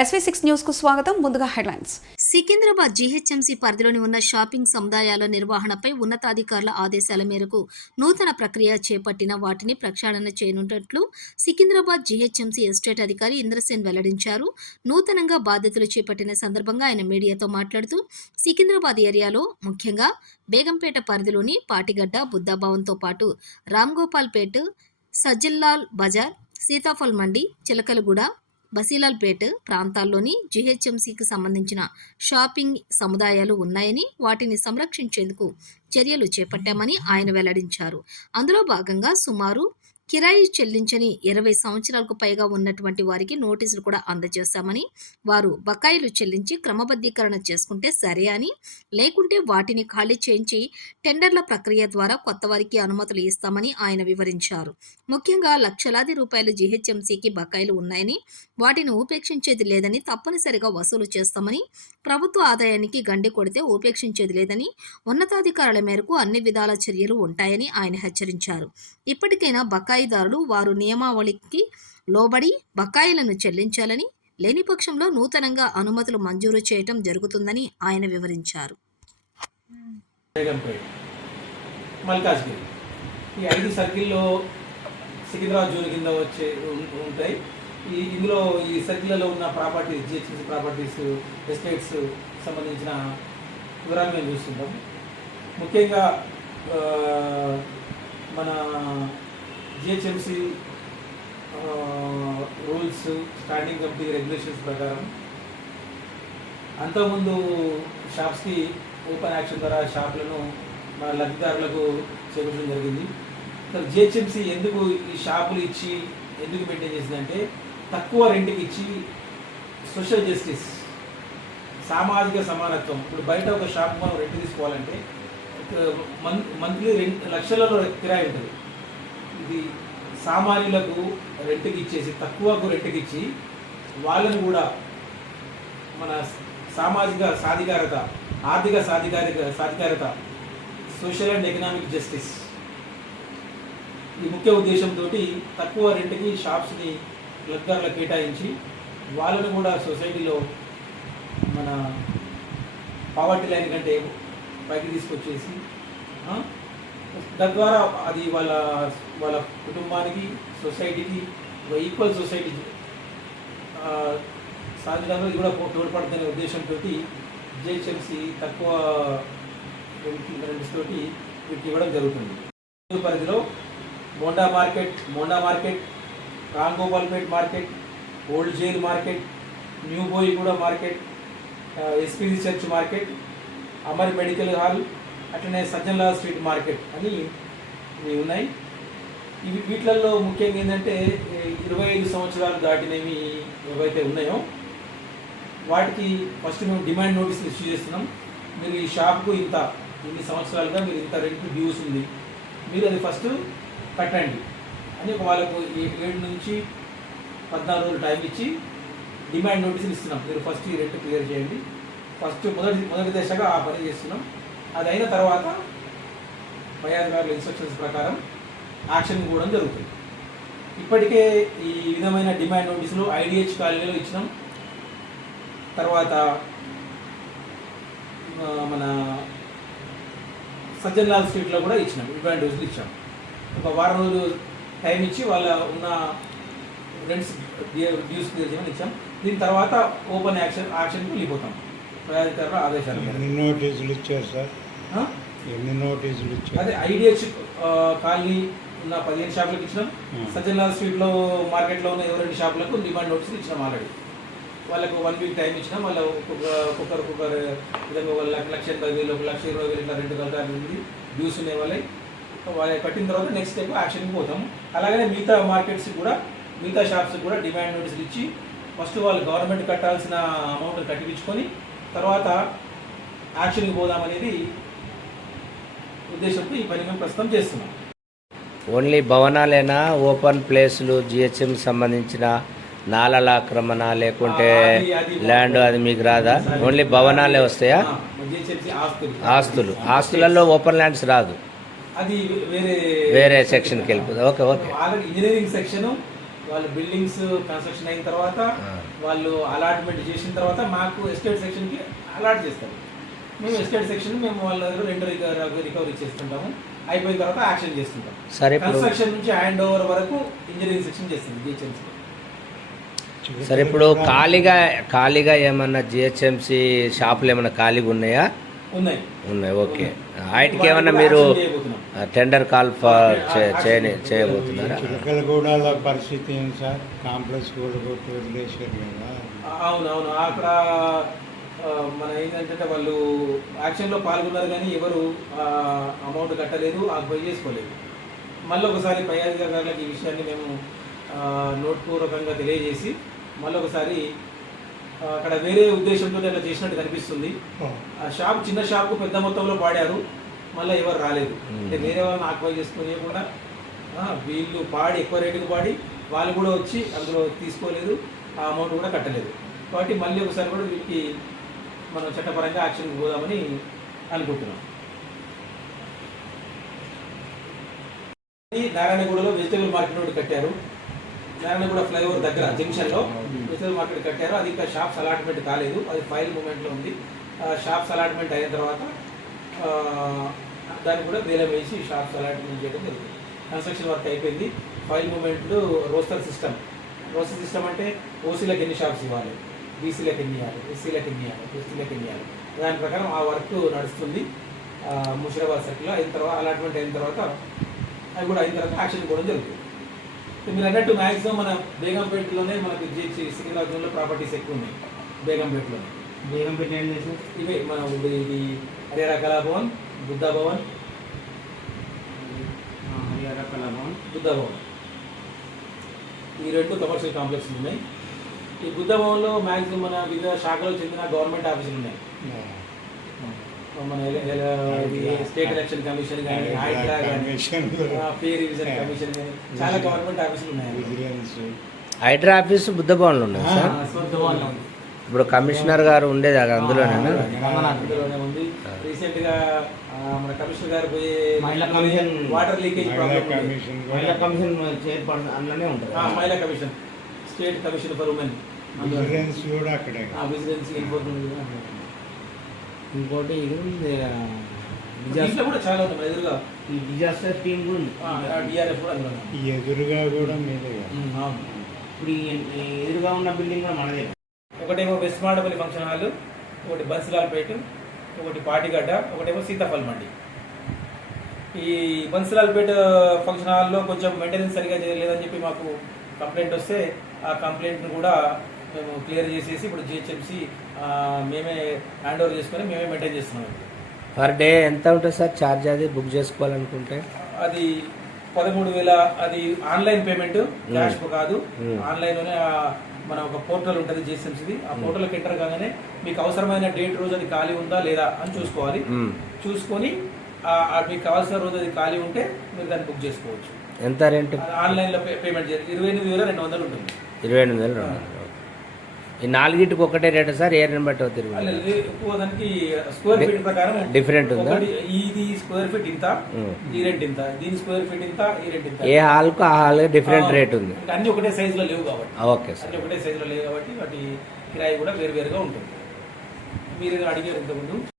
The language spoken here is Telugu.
SV6 న్యూస్ కు స్వాగతం. ముందుగా హెడ్లైన్స్. సికింద్రాబాద్ జీహెచ్ఎంసీ పరిధిలోని ఉన్న షాపింగ్ సముదాయాల నిర్వహణపై ఉన్నతాధికారుల ఆదేశాల మేరకు నూతన ప్రక్రియ చేపట్టిన వాటిని ప్రక్షాళన చేయనున్నట్లు సికింద్రాబాద్ జీహెచ్ఎంసీ ఎస్టేట్ అధికారి ఇంద్రసేన్ వెల్లడించారు. నూతనంగా బాధ్యతలు చేపట్టిన సందర్భంగా ఆయన మీడియాతో మాట్లాడుతూ సికింద్రాబాద్ ఏరియాలో ముఖ్యంగా బేగంపేట పరిధిలోని పాటిగడ్డ, బుద్ధాభవన్తో పాటు రామ్గోపాల్పేట్, సజిల్లాల్ బజార్, సీతాఫల్ మండి, చిలకలగూడ, బసీలాల్పేట్ ప్రాంతాల్లోని జీహెచ్ఎంసీకి సంబంధించిన షాపింగ్ సముదాయాలు ఉన్నాయని, వాటిని సంరక్షించేందుకు చర్యలు చేపట్టామని ఆయన వెల్లడించారు. అందులో భాగంగా సుమారు కిరాయి చెల్లించని 20 సంవత్సరాలకు పైగా ఉన్నటువంటి వారికి నోటీసులు కూడా అందజేశామని, వారు బకాయిలు చెల్లించి క్రమబద్ధీకరణ చేసుకుంటే సరే అని, లేకుంటే వాటిని ఖాళీ చేయించి టెండర్ల ప్రక్రియ ద్వారా కొత్త వారికి అనుమతులు ఇస్తామని ఆయన వివరించారు. ముఖ్యంగా లక్షలాది రూపాయలు జీహెచ్ఎంసీకి బకాయిలు ఉన్నాయని, వాటిని ఉపేక్షించేది లేదని, తప్పనిసరిగా వసూలు చేస్తామని, ప్రభుత్వ ఆదాయానికి గండి కొడితే ఉపేక్షించేది లేదని, ఉన్నతాధికారుల మేరకు అన్ని విధాల చర్యలు ఉంటాయని ఆయన హెచ్చరించారు. ఇప్పటికైనా బకాయిదారులు వారు నియమావళికి లోబడి బకాయిలను చెల్లించాలని, లేని పక్షంలో నూతనంగా అనుమతులు మంజూరు చేయటం జరుగుతుందని ఆయన వివరించారు. ఈ 5 సర్కిల్లో సికింద్రాబాద్ జోన్ కింద వచ్చే ఉంటాయి. ఇందులో ఈ సర్కిల్లో ఉన్న ప్రాపర్టీస్, జిహెచ్ఎంసీ ప్రాపర్టీస్, ఎస్టేట్స్ సంబంధించిన వివరాలు మేము చూస్తుంటాం. ముఖ్యంగా మన GHMC rules, standing committee regulations ప్రకారం అంతకుముందు షాప్స్కి ఓపెన్ యాక్షన్ ద్వారా షాపులను మన లబ్ధిదారులకు చేపట్టడం జరిగింది. జిహెచ్ఎంసీ ఎందుకు ఈ షాపులు ఇచ్చి ఎందుకు మెయింటైన్ చేసిందంటే, తక్కువ రెంట్కి ఇచ్చి సోషల్ జస్టిస్, సామాజిక సమానత్వం. ఇప్పుడు బయట ఒక షాప్ మనం రెంట్ తీసుకోవాలంటే మంత్లీ లక్షలలో కిరాయి ఉంటుంది. ఇది సామాన్యులకు రెంట్కి ఇచ్చేసి, తక్కువకు రెంట్కి ఇచ్చి వాళ్ళని కూడా మన సామాజిక సాధికారత, ఆర్థిక సాధికారత, సోషల్ అండ్ ఎకనామిక్ జస్టిస్, ఈ ముఖ్య ఉద్దేశంతో తక్కువ రెంట్కి షాప్స్ని లబ్ధిదారులకు కేటాయించి వాళ్ళను కూడా సొసైటీలో మన పావర్టీ లైన్ కంటే పైకి తీసుకొచ్చేసి తద్వారా అది వాళ్ళ కుటుంబానికి, సొసైటీకి ఈక్వల్ సొసైటీ సాధించడంలో ఇది కూడా తోడ్పడుతున్న ఉద్దేశంతో జిహెచ్ఎంసీ తక్కువ రెంట్స్ తోటి వీటికి ఇవ్వడం జరుగుతుంది. పరిధిలో Monda market, Ramgopalpet market, old jail market, new Boiguda market, SPC church market, Amar medical hall, అట్లనే సజ్జన్లాల్ స్ట్రీట్ మార్కెట్ అని ఇవి ఉన్నాయి. వీటిలలో ముఖ్యంగా ఏంటంటే 25 సంవత్సరాలు దాటినవి ఏవైతే ఉన్నాయో వాటికి ఫస్ట్ మేము డిమాండ్ నోటీసులు ఇష్యూ చేస్తున్నాం. మీరు ఈ షాప్కు ఇన్ని సంవత్సరాలుగా మీరు ఇంత రెంట్ డ్యూస్ ఉంది, మీరు అది ఫస్ట్ కట్టండి అని వాళ్ళకు 7 నుంచి 14 రోజులు టైం ఇచ్చి డిమాండ్ నోటీసులు ఇస్తున్నాం. మీరు ఫస్ట్ ఈ రెంట్ క్లియర్ చేయండి. ఫస్ట్ మొదటి దశగా ఆ పని చేస్తున్నాం. అది అయిన తర్వాత పై అధికారుల ఇన్స్ట్రక్షన్స్ ప్రకారం యాక్షన్ కూడా జరుగుతుంది. ఇప్పటికే ఈ విధమైన డిమాండ్ నోటీసులు ఐడిహెచ్ కాలనీలో ఇచ్చినాం. తర్వాత మన సజ్జన్లాల్ స్ట్రీట్లో కూడా ఇచ్చినాం, డిమాండ్ నోటీసులు ఇచ్చాం. ఒక వారం రోజులు టైం ఇచ్చి వాళ్ళ ఉన్న రెంట్స్ డ్యూస్ క్లియర్ చేయమని ఇచ్చాం. దీని తర్వాత ఓపెన్ యాక్షన్కి వెళ్ళిపోతాం. ప్రయాధికారుల ఆదేశాలు. ఎన్ని నోటీసులు ఇచ్చారు సార్? ఎన్ని నోటీసులు ఇచ్చారు? అదే ఐడిహెచ్ కాలనీ ఉన్న 15 షాపులకు ఇచ్చినాం. సజ్జన్లాల్ స్ట్రీట్లో మార్కెట్లో ఉన్న 2 షాపులకు డిమాండ్ నోటీసులు ఇచ్చినాం ఆల్రెడీ. వాళ్ళకు 1 వీక్ టైం ఇచ్చినాం. వాళ్ళ ఒక్కొక్కరు విధంగా 1,80,000, 1,20,000 ఇట్లా రెంట్ కలుగుతుంది డ్యూస్ ఉండే వాళ్ళు కట్టిన తర్వాత నెక్స్ట్ స్టెప్ యాక్షన్కి పోతాము. అలాగనే మిగతా మార్కెట్స్కి కూడా, మిగతా షాప్స్కి కూడా డిమాండ్ నోటీసులు ఇచ్చి ఫస్ట్ వాళ్ళు గవర్నమెంట్ కట్టాల్సిన అమౌంట్ కట్టించుకొని తర్వాత యాక్షన్కి పోదామనేది ఉద్దేశంతో ఈ పని మేము ప్రస్తుతం చేస్తున్నాం. ఓన్లీ భవనాలేనా? ఓపెన్ ప్లేసులు జిహెచ్ఎం సంబంధించిన నాలల ఆక్రమణ లేకుంటే ల్యాండ్ అది మీకు రాదా? ఓన్లీ భవనాలే వస్తాయా? ఆస్తులలో ఓపెన్ ల్యాండ్స్ రాదు, అది వేరే సెక్షన్కి వెళ్ళిపోతుంది. ఓకే. ఇంజనీరింగ్ సెక్షన్ వాళ్ళు బిల్డింగ్స్ కన్స్ట్రక్షన్ అయిన తర్వాత వాళ్ళు అలాట్మెంట్ చేసిన తర్వాత మాకు ఎస్టేట్ సెక్షన్కి అలాట్ చేస్తారు. మేము ఎస్టేట్ సెక్షన్ మేము వాళ్ళ దగ్గర రెండు రికవరీ చేస్తుంటాము. అయిపోయిన తర్వాత యాక్షన్ చేస్తుంటాం. సరే, కన్స్ట్రక్షన్ నుంచి హ్యాండ్ ఓవర్ వరకు ఇంజనీరింగ్ సెక్షన్ చేస్తుంది జిహెచ్ఎంసీ. సరే, ఇప్పుడు ఖాళీగా ఏమన్నా జిహెచ్ఎంసీ షాపులు ఏమన్నా ఖాళీగా ఉన్నాయా? ఉన్నాయి. ఓకే. వాటికి ఏమన్నా మీరు టెండర్ కాల్ చేయబోతున్నారా? చిలకలగూడ పరిస్థితి ఏంటి సార్? కాంప్లెక్స్ కూడా కొట్టి వదిలేశారు కదా. అవునవును, అక్కడ మన ఏంటంటే వాళ్ళు యాక్షన్లో పాల్గొన్నారు కానీ ఎవరు అమౌంట్ కట్టలేదు, ఆక్యుపై చేసుకోలేదు. మళ్ళీ ఒకసారి పై అధికారులకు ఈ విషయాన్ని మేము నోట్పూర్వకంగా తెలియజేసి మళ్ళీ ఒకసారి అక్కడ వేరే ఉద్దేశంతో అట్లా చేసినట్టు కనిపిస్తుంది. ఆ షాప్ చిన్న షాప్కు పెద్ద మొత్తంలో పాడారు, మళ్ళీ ఎవరు రాలేదు. అంటే వేరే వాళ్ళని ఆక్యుపై చేసుకునేకుండా వీళ్ళు పాడి ఎక్కువ రేటుకు పాడి వాళ్ళు కూడా వచ్చి అందులో తీసుకోలేదు, ఆ అమౌంట్ కూడా కట్టలేదు. కాబట్టి మళ్ళీ ఒకసారి కూడా వీళ్ళకి మనం చట్టపరంగా యాక్షన్కి పోదామని అనుకుంటున్నాం. నారాయణగూడలో వెజిటబుల్ మార్కెట్ ఒకటి కట్టారు. నారాయణగూడ ఫ్లైఓవర్ దగ్గర జంక్షన్లో వెజిటబుల్ మార్కెట్ కట్టారు. అది ఇంకా షాప్స్ అలాట్మెంట్ కాలేదు, అది ఫైల్ మూమెంట్లో ఉంది. షాప్స్ అలాట్మెంట్ అయిన తర్వాత దాన్ని కూడా వేలం వేసి షాప్స్ అలాట్మెంట్ చేయడం జరుగుతుంది. కన్స్ట్రక్షన్ వర్క్ అయిపోయింది. ఫైల్ మూమెంట్ రోస్టర్ సిస్టమ్ అంటే ఓసీలకు ఎన్ని షాప్స్ ఇవ్వాలి, బీసీలకు ఎన్ని ఇవ్వాలి, ఎస్సీలకు ఎన్ని ఇవ్వాలి, ఎస్టీలకు ఎన్ని ఇవ్వాలి, దాని ప్రకారం ఆ వర్క్ నడుస్తుంది. ముషిరాబాద్ సర్కిల్లో అయిన తర్వాత అలాట్మెంట్ అయిన తర్వాత అవి కూడా అయిన తర్వాత యాక్షన్ కూడా జరుగుతుంది. మీరు అన్నట్టు మ్యాక్సిమం మన బేగంపేటలోనే మనకి సికింద్రాబాద్ జోన్లో ప్రాపర్టీస్ ఎక్కువ ఉన్నాయి. బేగంపేటలోనే ఇవే మన ఇది హరిహర కళాభవన్, బుద్ధా భవన్, బుద్ధా భవన్, ఈ రెండు కమర్షియల్ కాంప్లెక్స్లు ఉన్నాయి. ఈ బుద్ధ భవన్లో మ్యాక్సిమం మన వివిధ శాఖలకు చెందిన గవర్నమెంట్ ఆఫీసులు ఉన్నాయి. మన స్టేట్ ఎలక్షన్ కమిషన్ కానీ, హైడ్రా కానీ, పే రివిజన్ కమిషన్ కానీ చాలా గవర్నమెంట్ ఆఫీసులు ఉన్నాయి. హైడ్రా ఆఫీస్ బుద్ధ భవన్లో ఉన్నాయి సార్. ఇప్పుడు కమిషనర్ గారు ఉండేది అందులోనే ఉంది. రీసెంట్ గా మన కమిషనర్ గారు పోయే వాటర్ లీకేజ్ మహిళా commission, state commission for women, vigilance enforcement, ఇంకోటి దీంట్లో కూడా చాలా ఉంది. ఎదురుగా డిజాస్టర్ టీమ్ కూడా డిఆర్ఎఫ్ కూడా అందులో ఎదురుగా కూడా మీద ఇప్పుడు ఎదురుగా ఉన్న బిల్డింగ్ కూడా మనదే. ఒకటేమో వెస్ట్ మాడపల్లి ఫంక్షన్ హాల్, ఒకటి బన్సిలాల్పేట, ఒకటి పాటిగడ్డ, ఒకటేమో సీతాఫల్ మండి. ఈ బన్సిలాల్పేట ఫంక్షన్ హాల్లో కొంచెం మెయింటెనెన్స్ సరిగా చేయలేదని చెప్పి మాకు కంప్లైంట్ వస్తే ఆ కంప్లైంట్ను కూడా మేము క్లియర్ చేసేసి ఇప్పుడు జిహెచ్ఎంసీ మేమే హ్యాండ్ ఓవర్ చేసుకొని మేమే మెయింటైన్ చేస్తున్నాం. పర్ డే ఎంత ఉంటుంది సార్ ఛార్జ్? అది బుక్ చేసుకోవాలనుకుంటే అది 13,000. అది ఆన్లైన్ పేమెంట్, క్యాష్ కాదు. ఆన్లైన్లోనే మన ఒక పోర్టల్ ఉంటుంది జిహెచ్ఎంసీది. ఆ పోర్టల్కి ఎంటర్ కాగానే మీకు అవసరమైన డేట్ రోజు అది ఖాళీ ఉందా లేదా అని చూసుకోవాలి. చూసుకొని మీకు కావాల్సిన రోజు అది ఖాళీ ఉంటే మీరు దాన్ని బుక్ చేసుకోవచ్చు. ఎంత రెంట్? ఆన్లైన్లో పేమెంట్ చేయాలి. 28,200 ఉంటుంది. 28,200. ఈ నాలుగిటికి ఒకటే రేట్ సార్? ఏరియాని బట్టి ఎక్కువ దానికి స్క్వేర్ ఫీట్ ప్రకారం డిఫరెంట్ ఉందా? ఇది స్క్వేర్ ఫీట్ ఇంత, ఈ రెంట్ ఇంత, దీని స్క్వేర్ ఫీట్ ఇంత, ఈ రెంట్ ఇంత. ఏ హాల్ కు ఆ హాల్ డిఫరెంట్ రేట్ ఉంది. అన్ని ఒకటే సైజ్ లో లేవు కాబట్టి. ఓకే సార్, అన్ని ఒకటే సైజ్ లో లేవు కాబట్టి వాటి కిరాయి కూడా వేరు వేరుగా ఉంటుంది. మీరు అడిగారు ఇంతకుముందు.